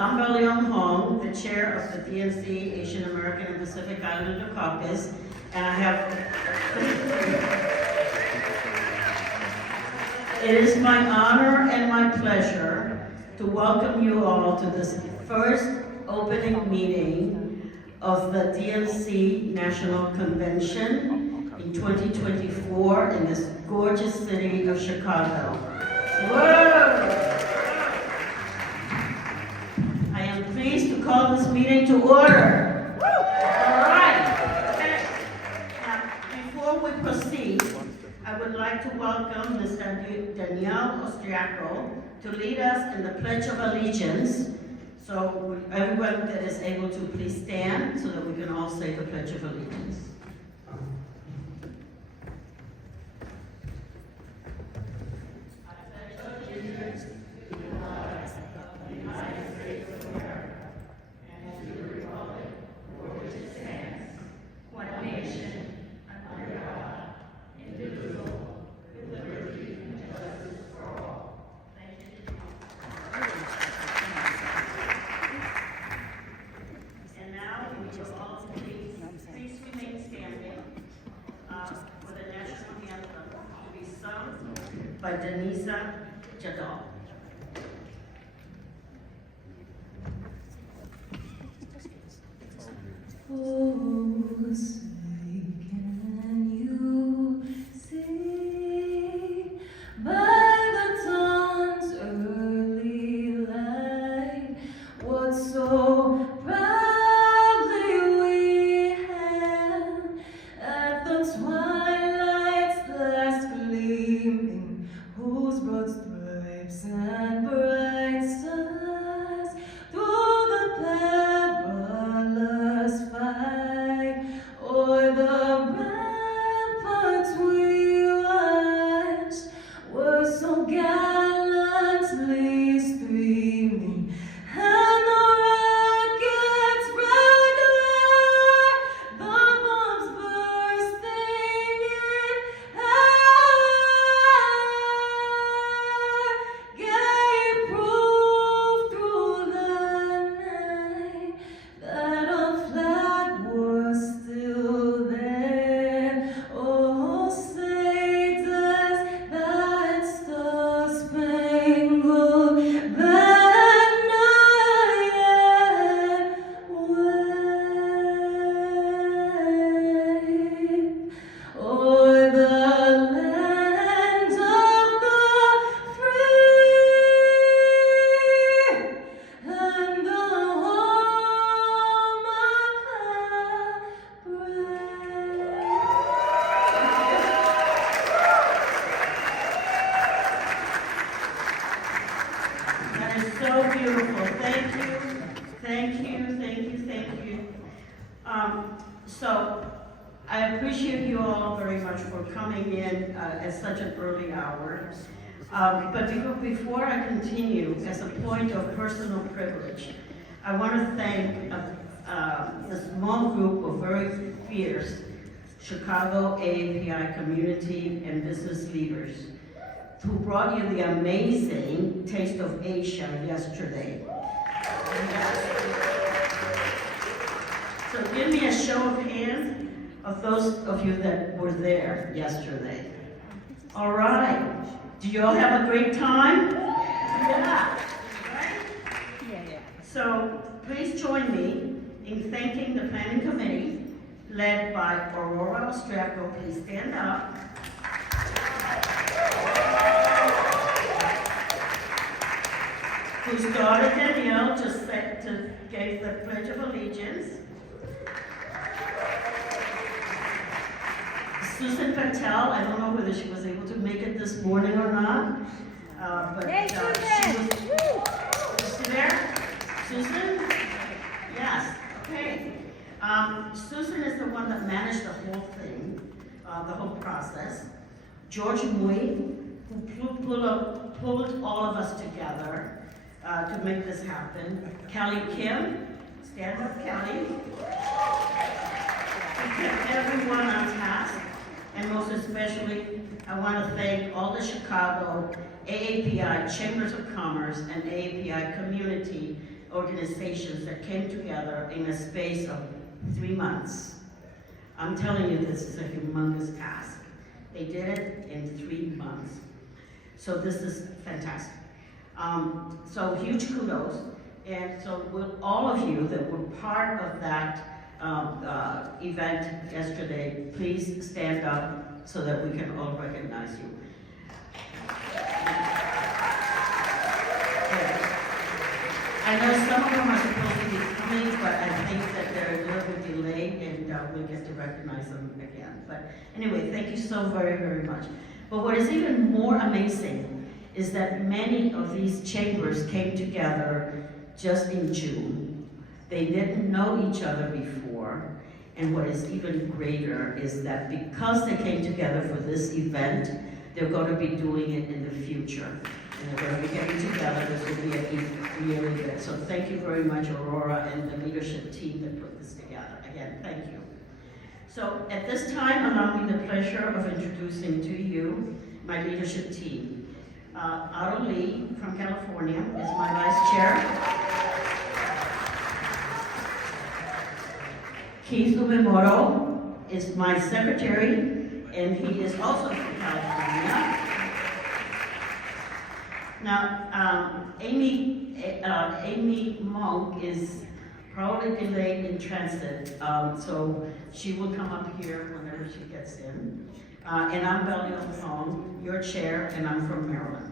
I'm Leon Hong, the chair of the DNC Asian American and Pacific Islander Caucus, and I have. It is my honor and my pleasure to welcome you all to this first opening meeting of the DNC National Convention in 2024 in this gorgeous city of Chicago. Whoa! I am pleased to call this meeting to order. All right. Okay. Now, before we proceed, I would like to welcome Ms. Danielle Austriaco to lead us in the Pledge of Allegiance. So everyone that is able to please stand so that we can all say the Pledge of Allegiance. By Denisa Jadal. Oh, say can you see by the dawn's early light what so proudly we hailed at the twilight's last gleaming, whose broad stripes and bright stars through the perilous fight o'er the ramparts we watched were so gallantly streaming, and the rockets' bright glare, the bombs bursting in air, gave proof through the night that our flag was still there. Oh, say does that star-spangled banner yet wave o'er the land of the free and the home of the brave? That is so beautiful. Thank you, thank you, thank you, thank you. So I appreciate you all very much for coming in at such an early hour. But before I continue, as a point of personal privilege, I want to thank a small group of very fierce Chicago AAPI community and business leaders who brought you the amazing Taste of Asia yesterday. So give me a show of hands of those of you that were there yesterday. All right. Do you all have a great time? Yeah. Right? Yeah. So please join me in thanking the planning committee led by Aurora Austriaco. Please stand up. Whose daughter Danielle just gave the Pledge of Allegiance. Susan Patel, I don't know whether she was able to make it this morning or not, but she was. Is she there? Susan? Yes. Okay. Susan is the one that managed the whole thing, the whole process. George Mui, who pulled all of us together to make this happen. Kelly Kim, stand up, Kelly. Who kept everyone on task. And most especially, I want to thank all the Chicago AAPI Chambers of Commerce and AAPI community organizations that came together in a space of 3 months. I'm telling you, this is a humongous task. They did it in 3 months. So this is fantastic. So huge kudos. And so will all of you that were part of that event yesterday, please stand up so that we can all recognize you. I know some of them are supposed to be coming, but I think that they're a little bit delayed and we'll get to recognize them again. But anyway, thank you so very, very much. But what is even more amazing is that many of these chambers came together just in June. They didn't know each other before. And what is even greater is that because they came together for this event, they're going to be doing it in the future. And they're going to be getting together. This will be really good. So thank you very much, Aurora, and the leadership team that put this together. Again, thank you. So at this time, allow me the pleasure of introducing to you my leadership team. Otto Lee from California is my vice chair. Keith Umemoro is my secretary, and he is also from California. Now, Amy Monk is probably delayed in transit, so she will come up here whenever she gets in. And I'm Belly Long, your chair, and I'm from Maryland.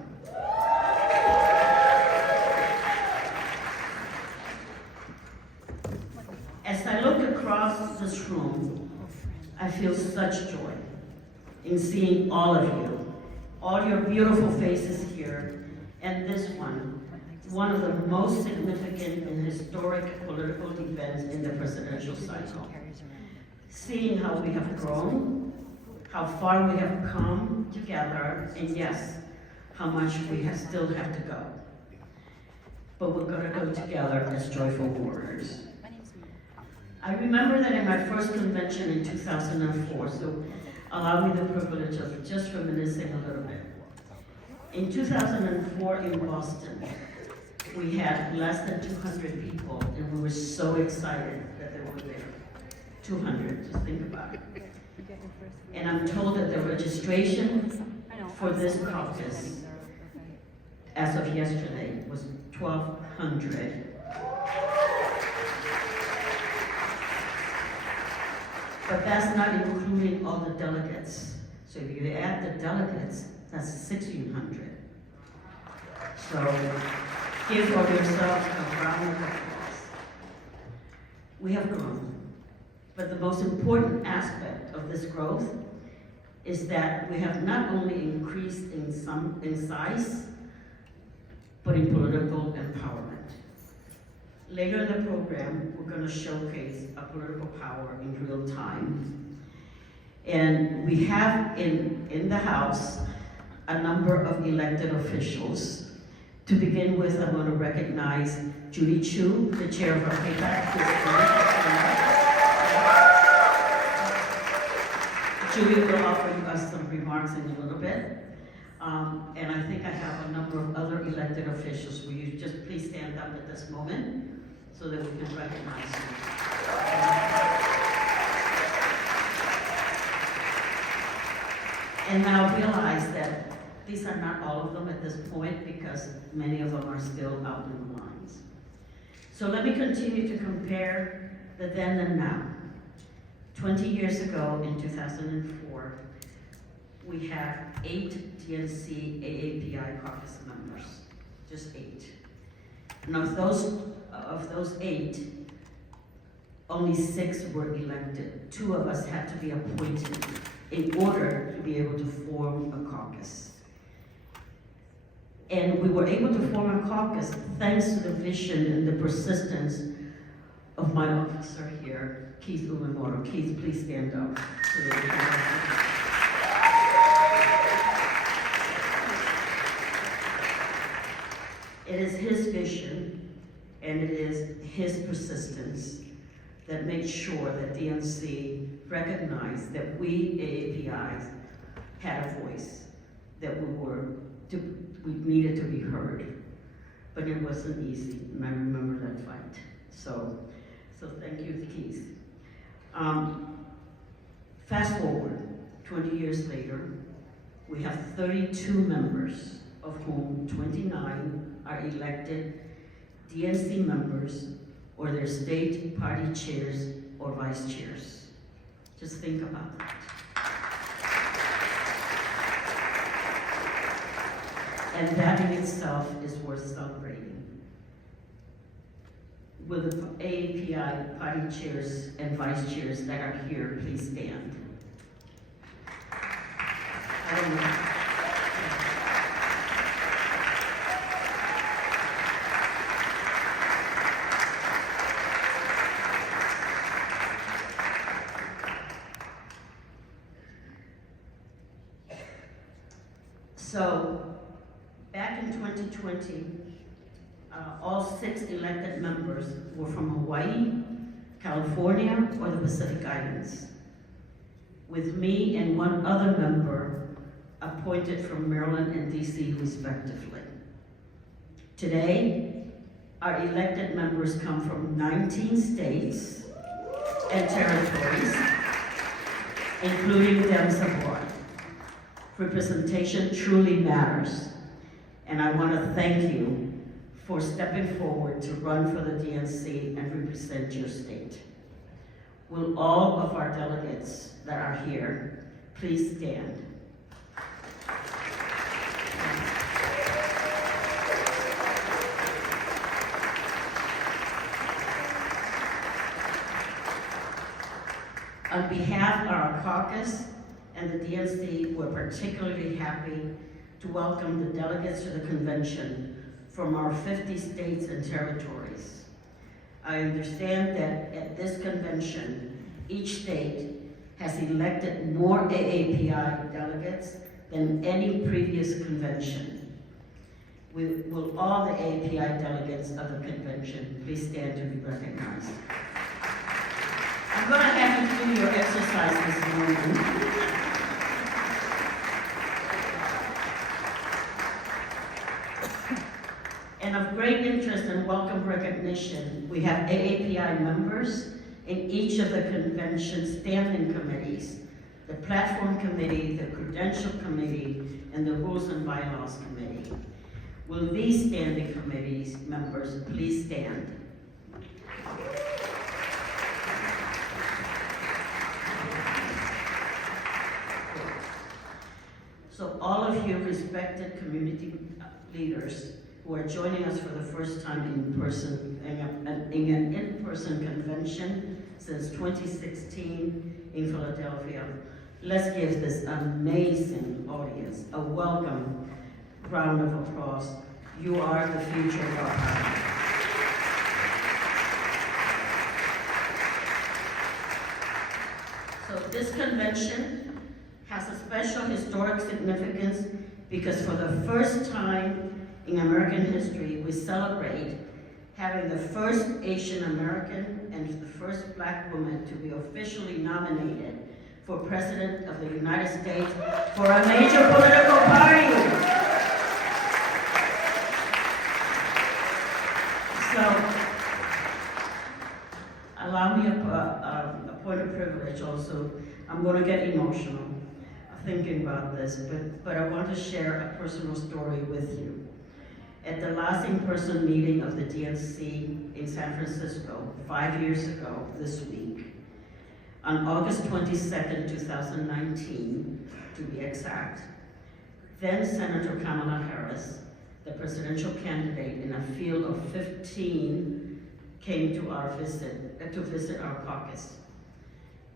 As I look across this room, I feel such joy in seeing all of you, all your beautiful faces here, and this one of the most significant and historic political events in the presidential cycle. Seeing how we have grown, how far we have come together, and yes, how much we still have to go. But we're going to go together as joyful warriors. I remember that in my first convention in 2004, so allow me the privilege of just reminiscing a little bit. In 2004 in Boston, we had less than 200 people, and we were so excited that they were there. 200, just think about it. And I'm told that the registration for this caucus, as of yesterday, was 1,200. But that's not including all the delegates. So if you add the delegates, that's 1,600. So give for yourselves a round of applause. We have grown. But the most important aspect of this growth is that we have not only increased in size, but in political empowerment. Later in the program, we're going to showcase our political power in real time. And we have in the House a number of elected officials. To begin with, I'm going to recognize Judy Chu, the chair of our PAC. Judy will offer us some remarks in a little bit. And I think I have a number of other elected officials. Will you just please stand up at this moment so that we can recognize you. And now realize that these are not all of them at this point because many of them are still out in the lines. So let me continue to compare the then and now. 20 years ago, in 2004, we had 8 DNC AAPI caucus members, just 8. And of those 8, only 6 were elected. 2 of us had to be appointed in order to be able to form a caucus. And we were able to form a caucus thanks to the vision and the persistence of my officer here, Keith Umemoro. Keith, please stand up. It is his vision and it is his persistence that made sure that DNC recognized that we AAPIs had a voice, that we needed to be heard. but it wasn't easy, and I remember that fight. So thank you, Keith. Fast forward, 20 years later, we have 32 members, of whom 29 are elected DNC members or their state party chairs or vice chairs. Just think about that. And that in itself is worth celebrating. Will the AAPI party chairs and vice chairs that are here please stand? I don't know. So, back in 2020, all 6 elected members were from Hawaii, California, or the Pacific Islands, with me and 1 other member appointed from Maryland and DC respectively. Today, our elected members come from 19 states and territories, including them abroad. Representation truly matters, and I want to thank you for stepping forward to run for the DNC and represent your state. Will all of our delegates that are here please stand? On behalf of our caucus and the DNC, we're particularly happy to welcome the delegates to the convention from our 50 states and territories. I understand that at this convention, each state has elected more AAPI delegates than any previous convention. Will all the AAPI delegates of the convention please stand to be recognized? I'm going to have you do your exercise this morning. And of great interest and welcome recognition, we have AAPI members in each of the convention's standing committees, the Platform Committee, the Credential Committee, and the Rules and Bylaws Committee. Will these standing committees members please stand? So all of you respected community leaders who are joining us for the first time in person, in an in-person convention since 2016 in Philadelphia. Let's give this amazing audience a welcome round of applause. You are the future of our party. So this convention has a special historic significance because for the first time in American history, we celebrate having the first Asian American and the first Black woman to be officially nominated for President of the United States for a major political party. So, allow me a point of privilege also. I'm going to get emotional thinking about this, but I want to share a personal story with you. At the last in-person meeting of the DNC in San Francisco 5 years ago this week, on August 22nd, 2019, to be exact, then Senator Kamala Harris, the presidential candidate in a field of 15, came to visit our caucus.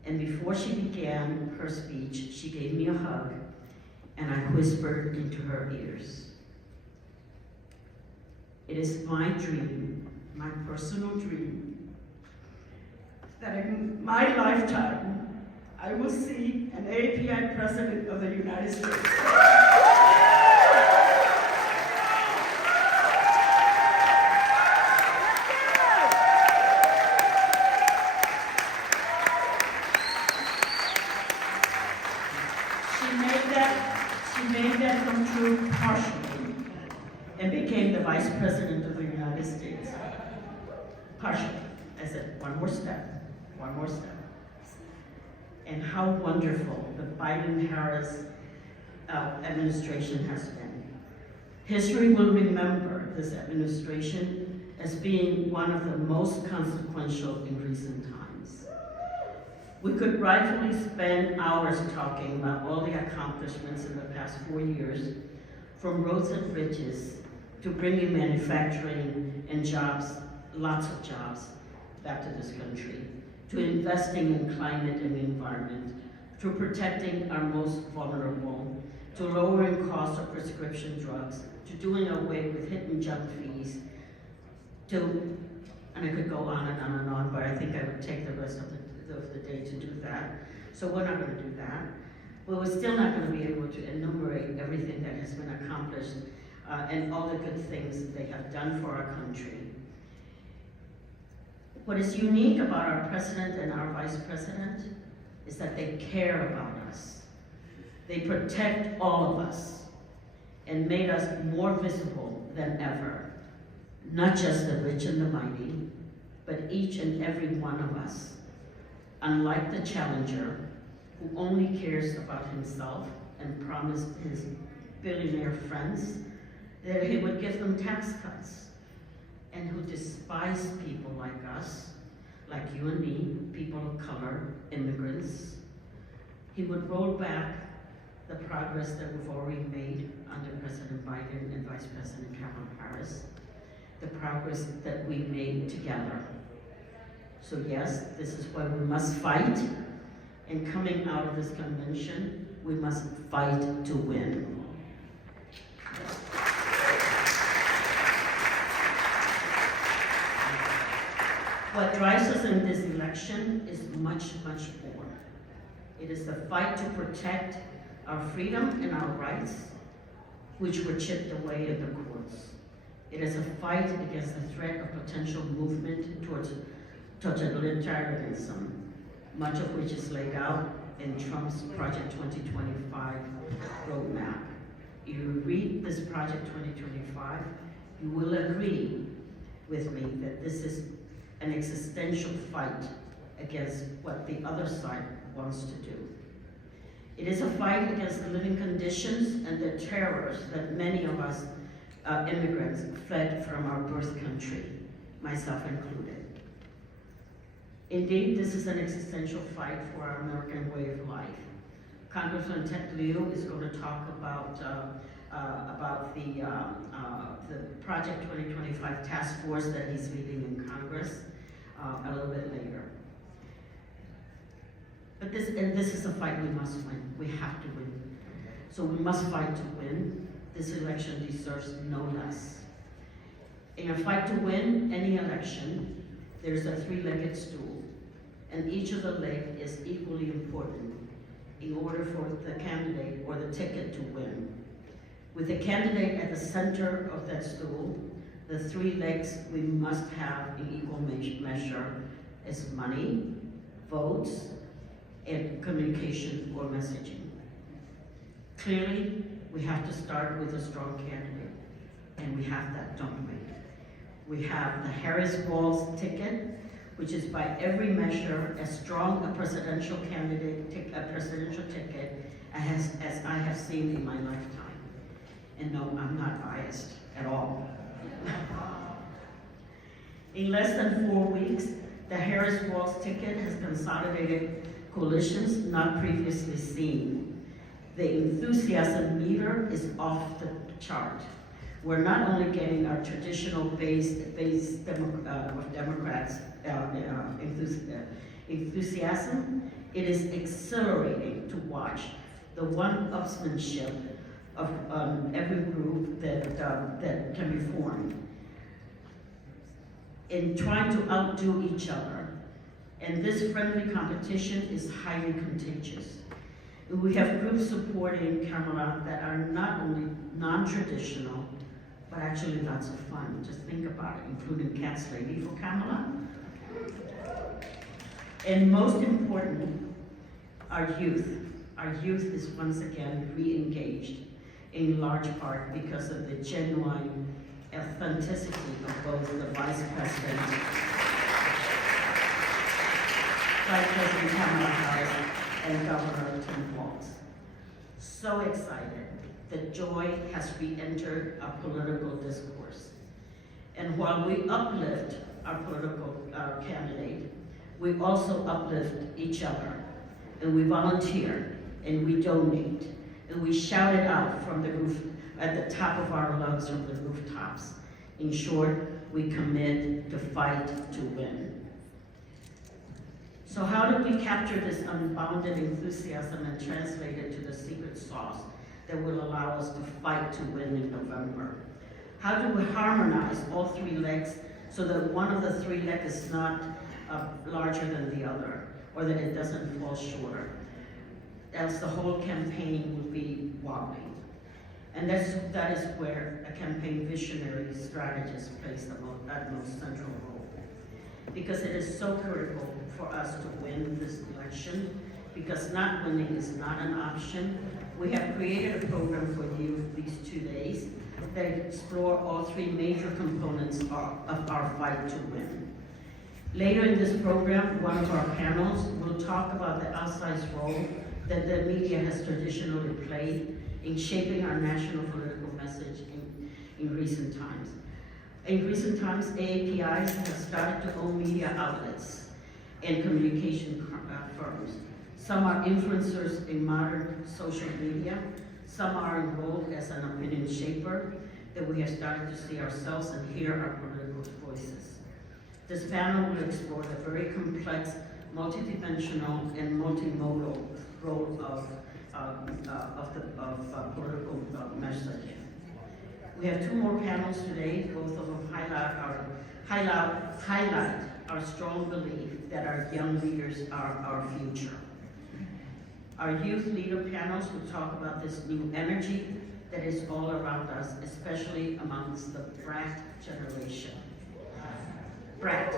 And before she began her speech, she gave me a hug, and I whispered into her ears. It is my dream, my personal dream, that in my lifetime, I will see an AAPI President of the United States. She made that come true partially and became the Vice President of the partially. I said, one more step, one more step. And how wonderful the Biden-Harris administration has been. History will remember this administration as being one of the most consequential in recent times. We could rightfully spend hours talking about all the accomplishments in the past 4 years, from roads and bridges to bringing manufacturing and jobs, lots of jobs, back to this country, to investing in climate and the environment, to protecting our most vulnerable, to lowering costs of prescription drugs, to doing away with hidden junk fees, to, and I could go on and on and on, but I think I would take the rest of the day to do that. So we're not going to do that. But we're still not going to be able to enumerate everything that has been accomplished and all the good things they have done for our country. What is unique about our president and our vice president is that they care about us. They protect all of us and made us more visible than ever. Not just the rich and the mighty, but each and every one of us. Unlike the challenger, who only cares about himself and promised his billionaire friends that he would give them tax cuts, and who despise people like us, like you and me, people of color, immigrants. He would roll back the progress that we've already made under President Biden and Vice President Kamala Harris, the progress that we made together. So yes, this is why we must fight, and coming out of this convention, we must fight to win. What drives us in this election is much, much more. It is the fight to protect our freedom and our rights, which were chipped away in the courts. It is a fight against the threat of potential movement towards totalitarianism, much of which is laid out in Trump's Project 2025 roadmap. If you read this Project 2025, you will agree with me that this is an existential fight against what the other side wants to do. It is a fight against the living conditions and the terrors that many of us immigrants fled from our birth country, myself included. Indeed, this is an existential fight for our American way of life. Congressman Ted Lieu is going to talk about the Project 2025 task force that he's leading in Congress a little bit later. But this is a fight we must win. We have to win. So we must fight to win. This election deserves no less. In a fight to win any election, there's a three-legged stool, and each of the legs is equally important in order for the candidate or the ticket to win. With the candidate at the center of that stool, the three legs we must have in equal measure is money, votes, and communication or messaging. Clearly, we have to start with a strong candidate, and we have that, don't we? We have the Harris-Walz ticket, which is by every measure as strong a presidential candidate, a presidential ticket as I have seen in my lifetime. And no, I'm not biased at all. In less than 4 weeks, the Harris-Walz ticket has consolidated coalitions not previously seen. The enthusiasm meter is off the chart. We're not only getting our traditional base of Democrats enthusiasm, it is accelerating to watch the one-upsmanship of every group that can be formed in trying to outdo each other. And this friendly competition is highly contagious. We have groups supporting Kamala that are not only non-traditional, but actually lots of fun. Just think about it, including Cat's Lady for Kamala. And most important, our youth. Our youth is once again re-engaged, in large part because of the genuine authenticity of both the Vice President Vice President Kamala Harris and Governor Tim Walz. So excited that joy has re-entered our political discourse. And while we uplift our political candidate, we also uplift each other. And we volunteer, and we donate, and we shout it out from the roof, at the top of our lungs from the rooftops. In short, we commit to fight to win. So how do we capture this unbounded enthusiasm and translate it to the secret sauce that will allow us to fight to win in November? How do we harmonize all three legs so that one of the three legs is not larger than the other, or that it doesn't fall shorter? Else the whole campaign would be wobbly. And that is where a campaign visionary strategist plays the most central role. Because it is so critical for us to win this election, because not winning is not an option. We have created a program for you these 2 days that explore all three major components of our fight to win. Later in this program, one of our panels will talk about the outsized role that the media has traditionally played in shaping our national political message in recent times. In recent times, AAPIs have started to own media outlets and communication firms. Some are influencers in modern social media. Some are enrolled as an opinion shaper that we have started to see ourselves and hear our political voices. This panel will explore the very complex, multidimensional, and multimodal role of political messaging. We have 2 more panels today. Both of them highlight our strong belief that our young leaders are our future. Our youth leader panels will talk about this new energy that is all around us, especially amongst the brat generation. Brat.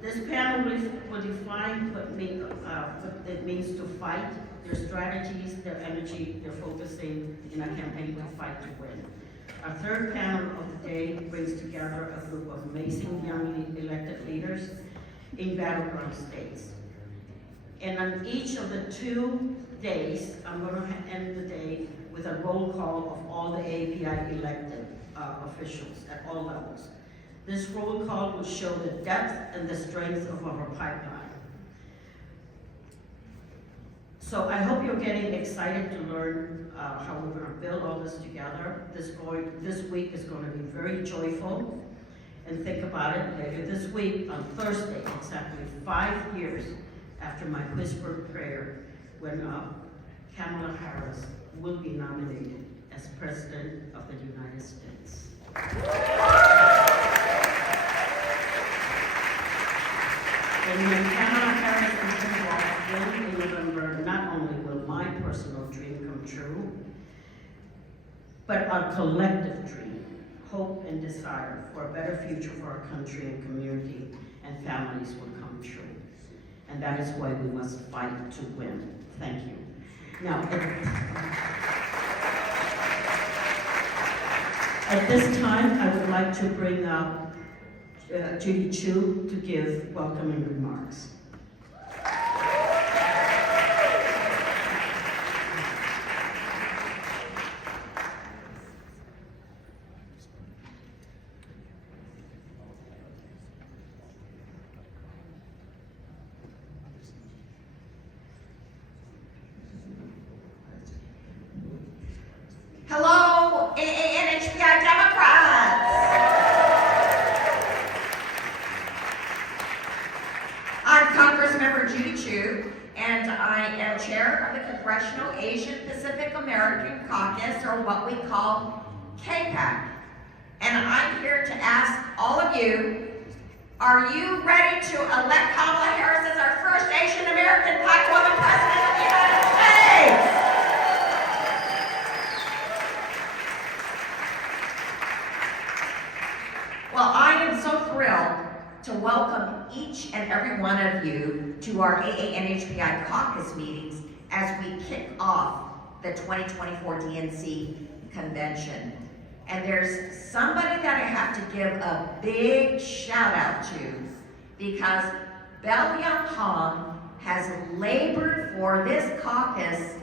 This panel will define what it means to fight, their strategies, their energy, their focusing in a campaign to fight to win. Our third panel of the day brings together a group of amazing young elected leaders in battleground states. And on each of the 2 days, I'm going to end the day with a roll call of all the AAPI elected officials at all levels. This roll call will show the depth and the strength of our pipeline. So I hope you're getting excited to learn how we're going to build all this together. This week is going to be very joyful. And think about it, later this week, on Thursday, exactly 5 years after my whispered prayer, when Kamala Harris will be nominated as President of the United States. And when Kamala Harris and Tim Walz win in November, not only will my personal dream come true, but our collective dream, hope and desire for a better future for our country and community and families will come true. And that is why we must fight to win. Thank you. Now, at this time, I would like to bring up Judy Chu to give welcoming remarks. Hello, AANHPI Democrats. I'm Congressmember Judy Chu, and I am chair of the Congressional Asian Pacific American Caucus, or what we call KPAC. And I'm here to ask all of you, are you ready to elect Kamala Harris as our first Asian American Black woman president of the United States? Well, I am so thrilled to welcome each and every one of you to our AANHPI caucus meetings as we kick off the 2024 DNC convention. And there's somebody that I have to give a big shout out to, because Bell Young Hong has labored for this caucus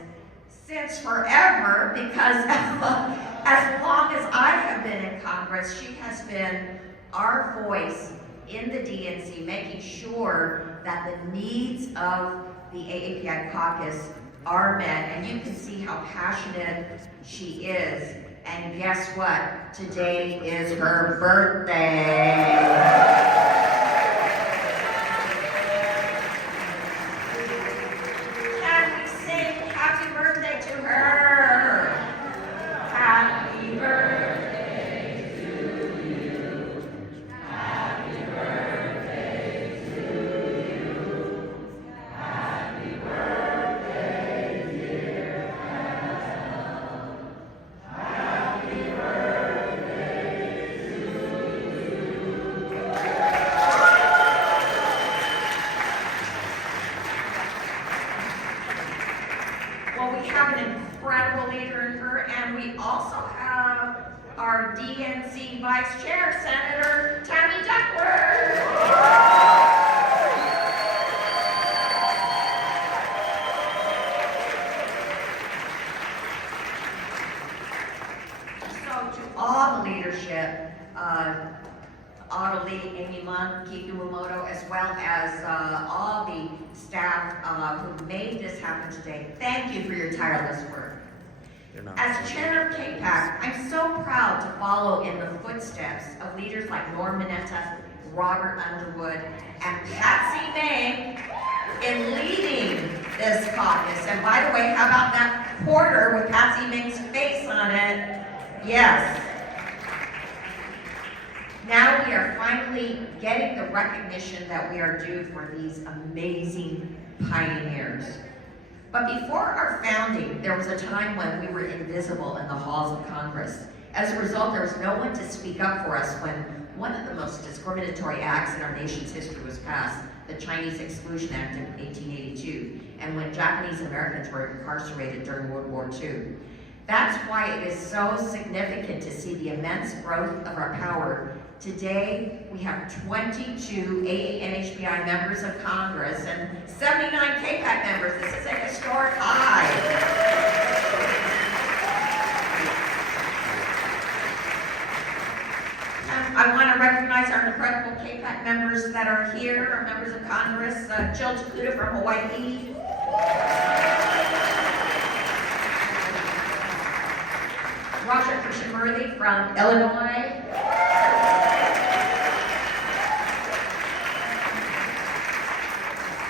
since forever, because as long as I have been in Congress, she has been our voice in the DNC, making sure that the needs of the AAPI caucus are met. And you can see how passionate she is. And guess what? Today is her birthday. Our DNC Vice Chair, Senator Tammy Duckworth. So to all the leadership, Auto Lee, Amy Munn, Keith Uemoto, as well as all the staff who made this happen today, thank you for your tireless work. As chair of KPAC, I'm so proud to follow in the footsteps of leaders like Norm Mineta, Robert Underwood, and Patsy May in leading this caucus. And by the way, how about that quarter with Patsy May's face on it? Yes. Now we are finally getting the recognition that we are due for these amazing pioneers. But before our founding, there was a time when we were invisible in the halls of Congress. As a result, there was no one to speak up for us when one of the most discriminatory acts in our nation's history was passed, the Chinese Exclusion Act in 1882, and when Japanese Americans were incarcerated during World War II. That's why it is so significant to see the immense growth of our power. Today, we have 22 AANHBI members of Congress and 79 KPAC members. This is a historic high. And I want to recognize our incredible KPAC members that are here, our members of Congress, Jill Takuda from Hawaii, Roger Krishnamurthy from Illinois,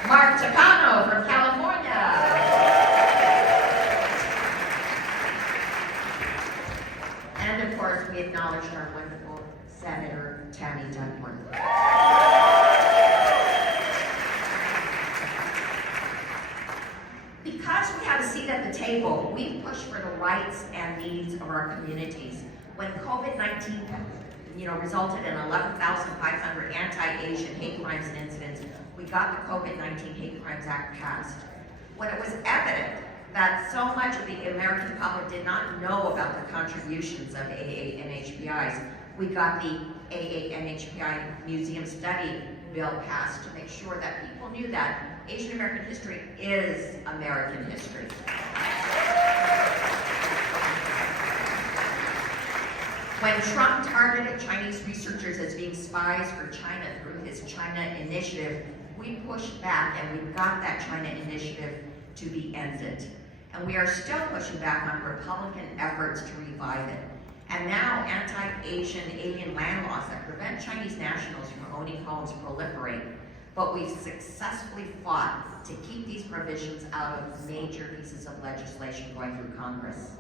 Mark Takano from California, and of course we acknowledge our wonderful Senator Tammy Duckworth. Because we have a seat at the table, we push for the rights and needs of our communities. When COVID-19 resulted in 11,500 anti-Asian hate crimes and incidents, we got the COVID-19 Hate Crimes Act passed. When it was evident that so much of the American public did not know about the contributions of AA and HBIs, we got the AA and HBI Museum Study Bill passed to make sure that people knew that Asian American history is American history. When Trump targeted Chinese researchers as being spies for China through his China Initiative, we pushed back and we got that China Initiative to be ended. And we are still pushing back on Republican efforts to revive it. And now anti-Asian alien land laws that prevent Chinese nationals from owning homes proliferate. But we've successfully fought to keep these provisions out of major pieces of legislation going through Congress.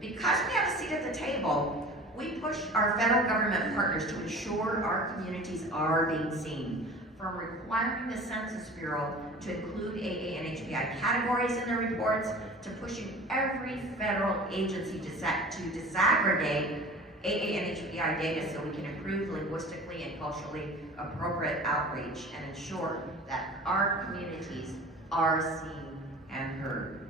Because we have a seat at the table, we push our federal government partners to ensure our communities are being seen, from requiring the Census Bureau to include AA and HBI categories in their reports, to pushing every federal agency to disaggregate AA and HBI data so we can improve linguistically and culturally appropriate outreach and ensure that our communities are seen and heard.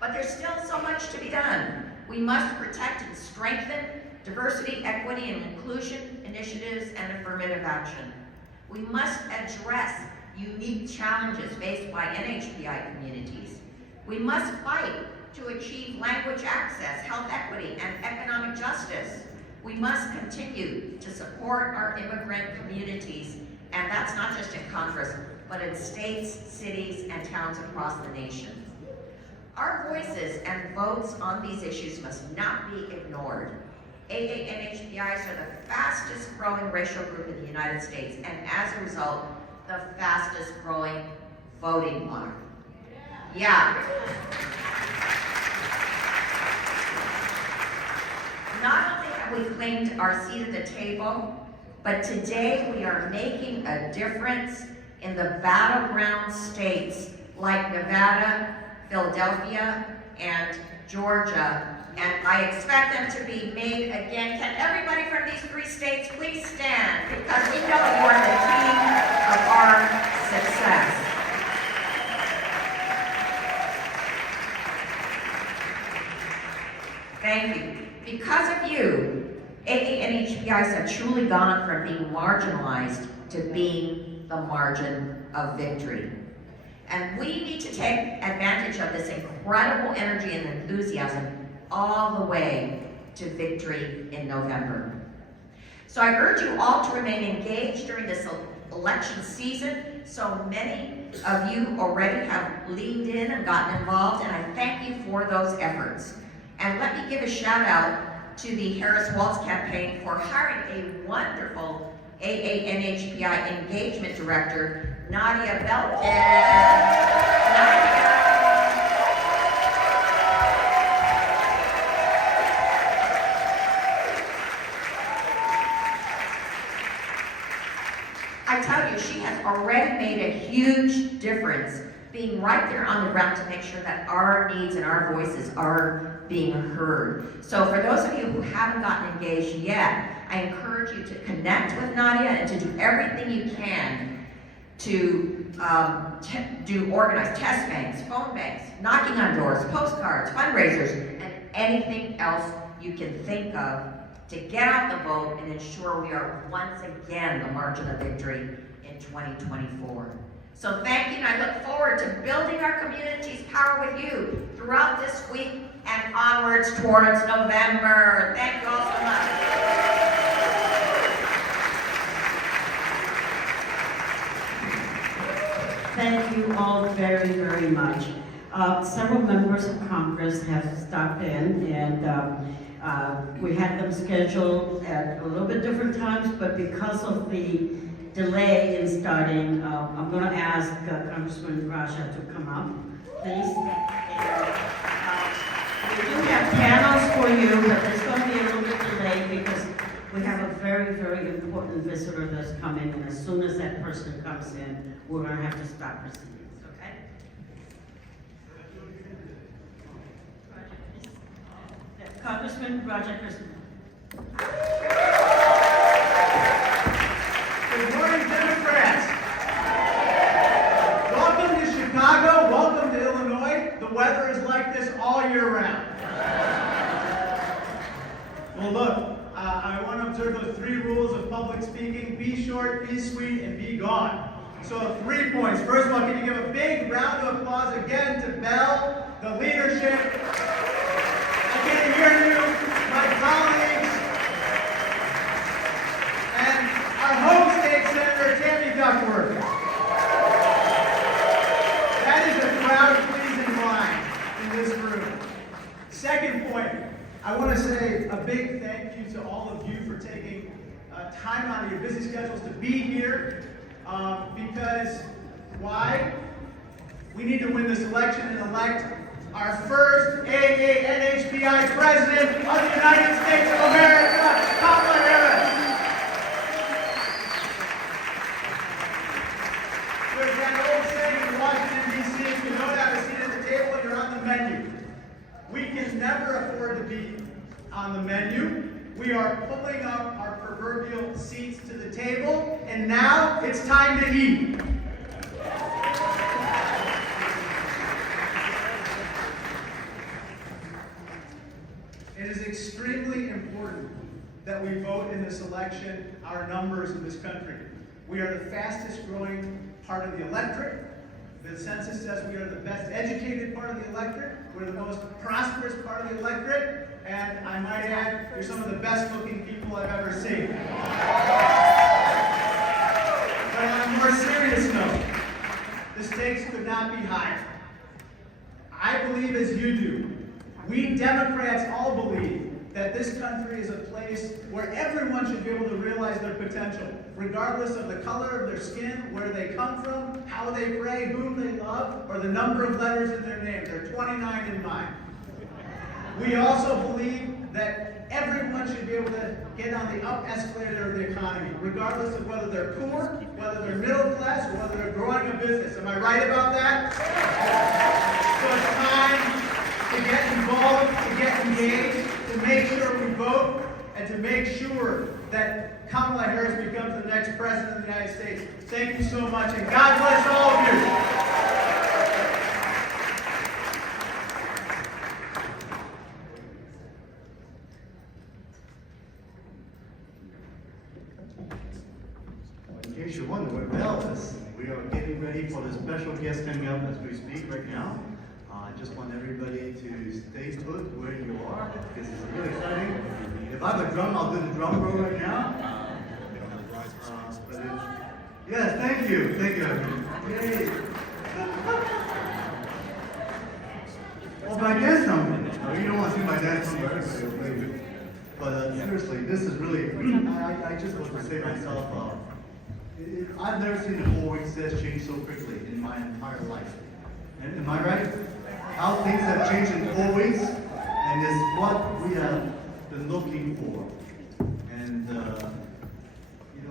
But there's still so much to be done. We must protect and strengthen diversity, equity, and inclusion initiatives, and affirmative action. We must address unique challenges faced by NHPI communities. We must fight to achieve language access, health equity, and economic justice. We must continue to support our immigrant communities, and that's not just in Congress, but in states, cities, and towns across the nation. Our voices and votes on these issues must not be ignored. AANHPIs are the fastest growing racial group in the United States, and as a result, the fastest growing voting bloc. Yeah. Not only have we claimed our seat at the table, but today we are making a difference in the battleground states like Nevada, Philadelphia, and Georgia. And I expect them to be made again. Can everybody from these 3 states please stand? Because we know you are the key of our success. Thank you. Because of you, AANHPIs have truly gone from being marginalized to being the margin of victory. And we need to take advantage of this incredible energy and enthusiasm all the way to victory in November. So I urge you all to remain engaged during this election season. So many of you already have leaned in and gotten involved, and I thank you for those efforts. And let me give a shout out to the Harris-Walz campaign for hiring a wonderful AANHPI engagement director, Nadia Belkin. I tell you, she has already made a huge difference being right there on the ground to make sure that our needs and our voices are being heard. So for those of you who haven't gotten engaged yet, I encourage you to connect with Nadia and to do everything you can to organize test banks, phone banks, knocking on doors, postcards, fundraisers, and anything else you can think of to get out the vote and ensure we are once again the margin of victory in 2024. So thank you, and I look forward to building our community's power with you throughout this week and onwards towards November. Thank you all so much. Thank you all very, very much. Several members of Congress have stopped in, and we had them scheduled at a little bit different times, but because of the delay in starting, I'm going to ask Congressman Raja to come up, please. We do have panels for you, but there's going to be a little bit delayed because we have a very, very important visitor that's coming, and as soon as that person comes in, we're going to have to stop proceedings, okay? Congressman Raja Krishnan. Good morning, Democrats. Welcome to Chicago. Welcome to Illinois. The weather is like this all year round. Well, look, I want to observe those 3 rules of public speaking. Be short, be sweet, and be gone. So 3 points. First of all, can you give a big round of applause again to Bell, the leadership. I can't hear you, my colleagues, and our home state senator, Tammy Duckworth. That is a crowd-pleasing line in this room. Second point, I want to say a big thank you to all of you for taking time out of your busy schedules to be here. Because why? We need to win this election and elect our first AANHPI President of the United States of America, Kamala Harris. There's that old saying in Washington, D.C., if you don't have a seat at the table, you're on the menu. We can never afford to be on the menu. We are pulling up our proverbial seats to the table, and now it's time to eat. It is extremely important that we vote in this election our numbers in this country. We are the fastest growing part of the electorate. The census says we are the best educated part of the electorate. We're the most prosperous part of the electorate. And I might add, you're some of the best looking people I've ever seen. But on a more serious note, the stakes could not be higher. I believe as you do. We Democrats all believe that this country is a place where everyone should be able to realize their potential, regardless of the color of their skin, where they come from, how they pray, whom they love, or the number of letters in their name. There are 29 in mine. We also believe that everyone should be able to get on the up escalator of the economy, regardless of whether they're poor, whether they're middle class, or whether they're growing a business. Am I right about that? So it's time to get involved, to get engaged, to make sure we vote, and to make sure that Kamala Harris becomes the next president of the United States. Thank you so much, and God bless all of you. In case you wonder where Bell is, we are getting ready for the special guest coming up as we speak right now. I just want everybody to stay put where you are, because it's really exciting. If I have a drum, I'll do the drum roll right now. Yes, thank you. Yay. Well, my dance number. You don't want to see my dance number, everybody will play it. But seriously, this is really, I just want to say myself, I've never seen a 4 week set change so quickly in my entire life. And am I right? How things have changed in 4 weeks, and it's what we have been looking for. And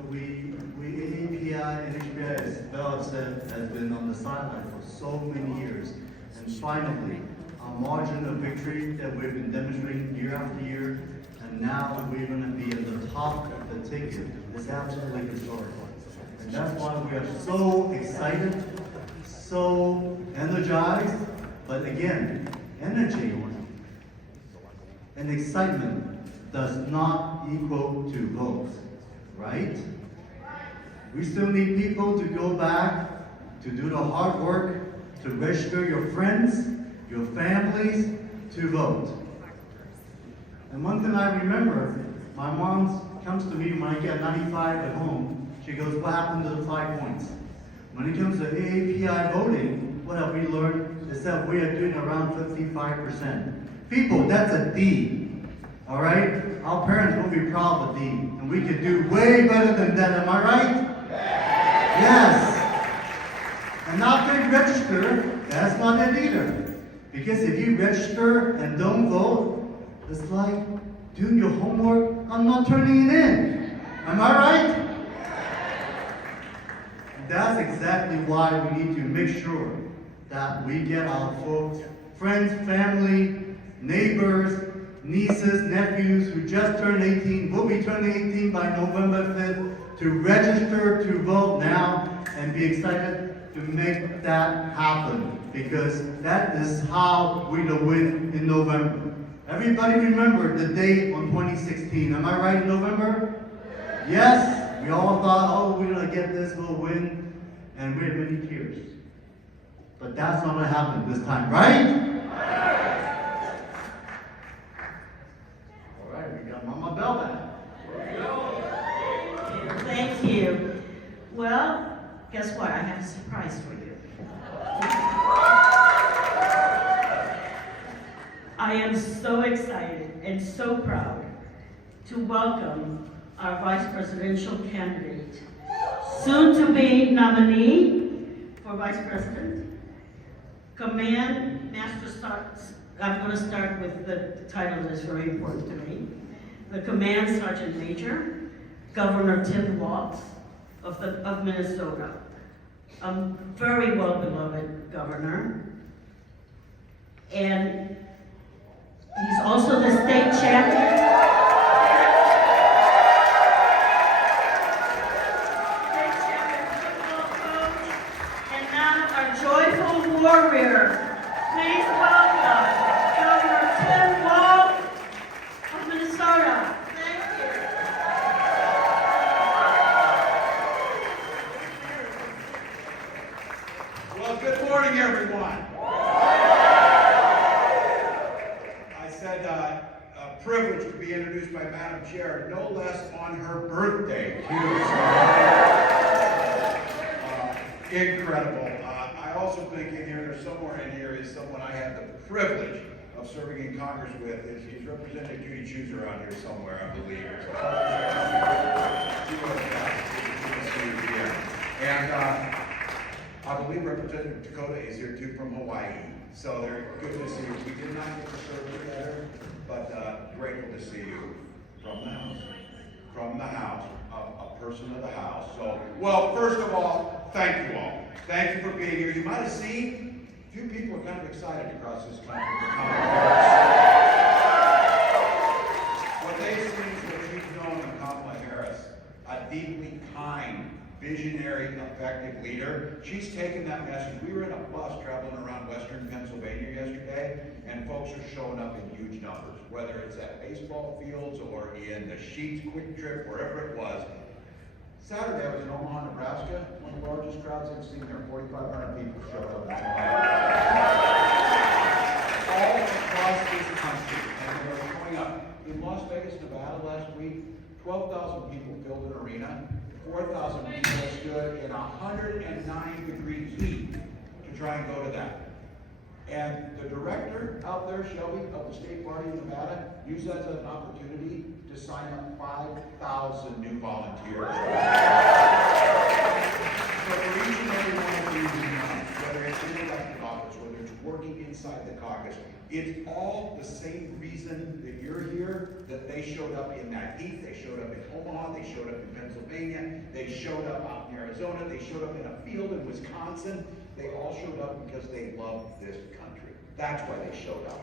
we AAPI and HBI, as Bella said, has been on the sideline for so many years. And finally, a margin of victory that we've been demonstrating year after year, and now we're going to be at the top of the ticket. It's absolutely historical. And that's why we are so excited, so energized, but again, energy and excitement does not equal to votes, right? We still need people to go back, to do the hard work, to register your friends, your families, to vote. And one thing I remember, my mom comes to me when I get 95 at home. She goes, what happened to the 5 points? When it comes to AAPI voting, what have we learned is that we are doing around 55%. People, that's a D. All right? Our parents will be proud of a D. And we can do way better than that. Am I right? Yes. And after you register, that's not it either. Because if you register and don't vote, it's like doing your homework, I'm not turning it in. Am I right? That's exactly why we need to make sure that we get our folks, friends, family, neighbors, nieces, nephews who just turned 18, will be turning 18 by November 5th, to register to vote now and be excited to make that happen, because that is how we will win in November. Everybody remember the date on 2016. Am I right in November? Yes? We all thought, oh, we're going to get this, we'll win, and we had many tears. But that's not going to happen this time, right? All right, we got Mama Bell back. Thank you. Well, guess what? I have a surprise for you. I am so excited and so proud to welcome our vice presidential candidate, soon-to-be nominee for vice president, Command Master Sergeant. I'm going to start with the title that's very important to me. The Command Sergeant Major, Governor Tim Walz of Minnesota. A very well-beloved governor. And he's also the state champion. Warrior. Please welcome Governor Tim Walz of Minnesota. Thank you. to be introduced by Madam Chair, no less on her birthday, too. Incredible. I also think in here, there's somewhere in here is someone I had the privilege of serving in Congress with. Is Representative Judy Chooser around here somewhere, I believe. And I believe Representative Dakota is here too from Hawaii. So they're good to see you. We did not get to serve together, but grateful to see you from the House. From the House, a person of the House. So, well, first of all, thank you all. Thank you for being here. You might have seen a few people are kind of excited across this country for Kamala Harris. What they've seen is what you've known in Kamala Harris, a deeply kind, visionary, effective leader. She's taken that message. We were in a bus traveling around Western Pennsylvania yesterday, and folks are showing up in huge numbers, whether it's at baseball fields or in the Sheets Quick Trip, wherever it was. Saturday, I was in Omaha, Nebraska. One of the largest crowds I've seen there. 4,500 people showed up. All across this country, and they were showing up. In Las Vegas, Nevada last week, 12,000 people filled an arena. 4,000 people stood in 109-degree heat to try and go to that. And the director out there, Shelby, of the state party in Nevada, used that as an opportunity to sign up 5,000 new volunteers. So for each and every one of you, whether it's in elected office, whether it's working inside the caucus, it's all the same reason that you're here, that they showed up in that heat, they showed up in Omaha, they showed up in Pennsylvania, they showed up out in Arizona, they showed up in a field in Wisconsin. They all showed up because they love this country. That's why they showed up.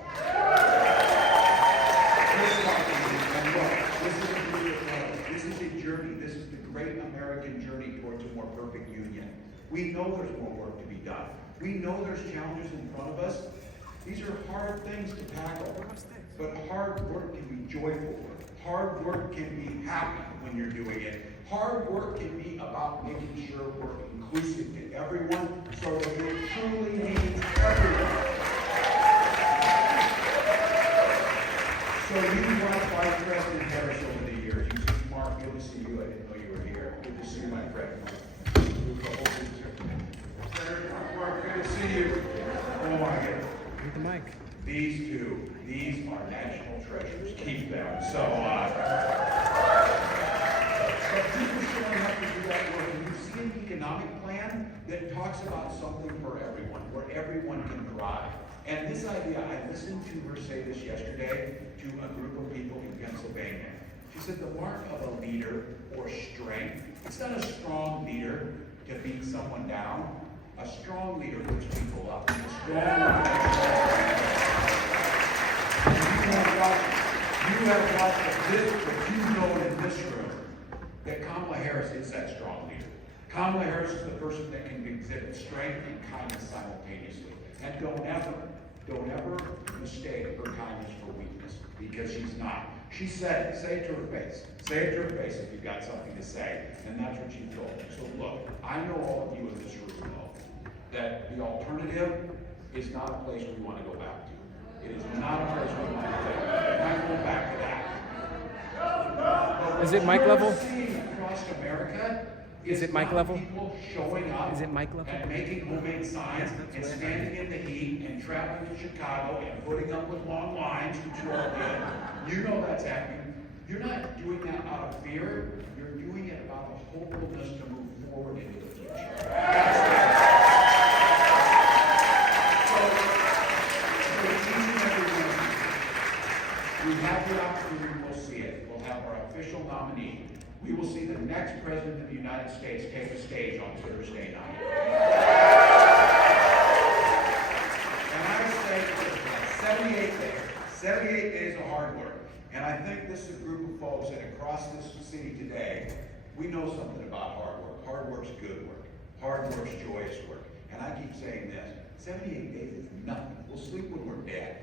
This is a journey. This is the great American journey towards a more perfect union. We know there's more work to be done. We know there's challenges in front of us. These are hard things to tackle, but hard work can be joyful work. Hard work can be happy when you're doing it. Hard work can be about making sure we're inclusive to everyone so that it truly means everyone. So you've watched Vice President Harris over the years. You said, Mark, good to see you. I didn't know you were here. Good to see you, my friend. Senator Mark, good to see you. Oh my goodness. The mic. These two, these are national treasures. Keep them. So, but people showing up to do that work. And you see an economic plan that talks about something for everyone, where everyone can thrive. And this idea, I listened to her say this yesterday to a group of people in Pennsylvania. She said the mark of a leader or strength, it's not a strong leader to beat someone down. A strong leader puts people up. A strong leader. You have watched this, but you know in this room that Kamala Harris is that strong leader. Kamala Harris is the person that can exhibit strength and kindness simultaneously. And don't ever mistake her kindness for weakness, because she's not. She said it. Say it to her face. Say it to her face if you've got something to say. And that's what she told me. So look, I know all of you in this room know that the alternative is not a place we want to go back to. It is not a place we want to go back to. We're not going back to that. Is it mic level? Across America, is it mic level? People showing up Is it mic level? and making homemade signs and standing in the heat and traveling to Chicago and putting up with long lines, which you all did. You know that's happening. You're not doing that out of fear. You're doing it out of hopefulness to move forward into the future. So each and every one of you, we have the opportunity, we'll see it. We'll have our official nominee. We will see the next president of the United States take the stage on Thursday night. And I say, 78 days. 78 days of hard work. And I think this is a group of folks that across this city today, we know something about hard work. Hard work's good work. Hard work's joyous work. And I keep saying this, 78 days is nothing. We'll sleep when we're dead.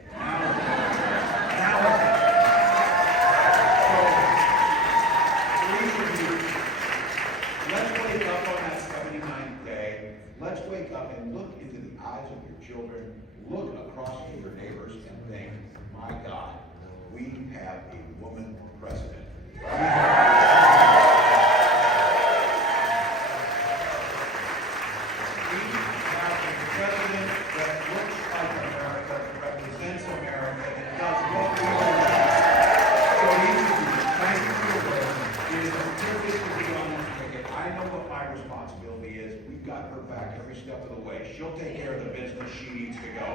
Let's wake up on that 79th day. Let's wake up and look into the eyes of your children, look across to your neighbors and think, my God, we have a woman president. We have a president that looks like America, represents America, and does what we all do. So each of you, thank you for your work. It is a privilege to be on this ticket. I know what my responsibility is. We've got her back every step of the way. She'll take care of the business she needs to go.